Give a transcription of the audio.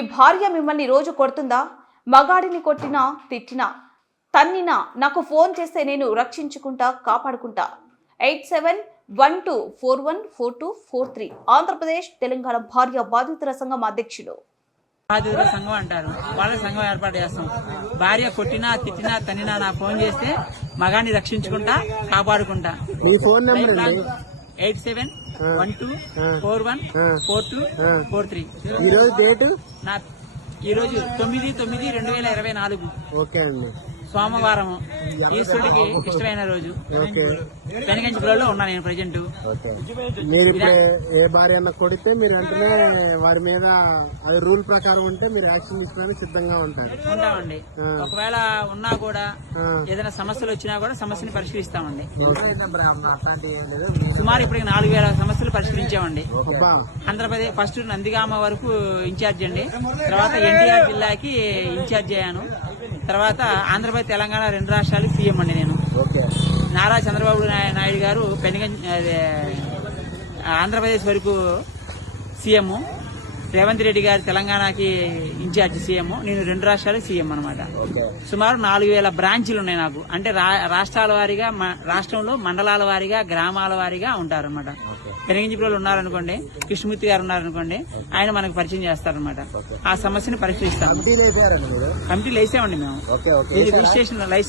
మీ భార్య మిమ్మల్ని రోజు కొడుతుందా మగాడిని కొట్టినా తిట్టినా తన్నినా నాకు ఫోన్ చేస్తే నేను రక్షించుకుంటా కాపాడుకుంటా eight seven one two four one four two four three Andhra Pradesh Telangana భార్య బాధితుల సంఘం అధ్యక్షుడు బాధితుల సంఘం అంటారు వాళ్ళ సంఘం ఏర్పాటు చేస్తాం భార్య కొట్టినా తిట్టినా తనినా నా ఫోన్ చేస్తే మగాన్ని రక్షించుకుంటా కాపాడుకుంటా eight seven one two four one four two four three ఈరోజు డేట్ నా ఈరోజు తొమ్మిది తొమ్మిది రెండు వేల ఇరవై నాలుగు ఓకే అండి సోమవారం ఈశ్వరుడికి ఇష్టమైన రోజు పెనగంచిపురంలో ఉన్నా నేను ప్రజెంట్ మీరు ఏ భార్య కొడితే మీరు వెంటనే వారి మీద అది రూల్ ప్రకారం ఉంటే మీరు యాక్షన్ తీసుకోవడానికి సిద్ధంగా ఉంటారు ఉంటామండి ఒకవేళ ఉన్నా కూడా ఏదైనా సమస్యలు వచ్చినా కూడా సమస్యని పరిష్కరిస్తామండి సుమారు ఇప్పటికి నాలుగు వేల సమస్యలు పరిష్కరించామండి ఆంధ్రప్రదేశ్ ఫస్ట్ నందిగామ వరకు ఇన్ఛార్జ్ అండి తర్వాత ఎన్టీఆర్ జిల్లాకి ఇన్ఛార్జ్ అయ్యాను తర్వాత ఆంధ్రప్రదేశ్ తెలంగాణ రెండు రాష్ట్రాలకు సీఎం అండి నేను నారా చంద్రబాబు నాయుడు గారు పెనుగ ఆంధ్రప్రదేశ్ వరకు సీఎం రేవంత్ రెడ్డి గారు తెలంగాణకి ఇన్ఛార్జ్ సీఎం నేను రెండు రాష్ట్రాలు సీఎం అనమాట సుమారు నాలుగు వేల బ్రాంచీలు ఉన్నాయి నాకు అంటే రాష్ట్రాల వారీగా రాష్ట్రంలో మండలాల వారీగా గ్రామాల వారీగా ఉంటారనమాట పెనగింజిపురంలో ఉన్నారనుకోండి కృష్ణమూర్తి గారు ఉన్నారనుకోండి ఆయన మనకు పరిచయం చేస్తారనమాట ఆ సమస్యను పరిశీలిస్తాం కమిటీలు వేసామండి మేము రిజిస్ట్రేషన్ లైసెన్స్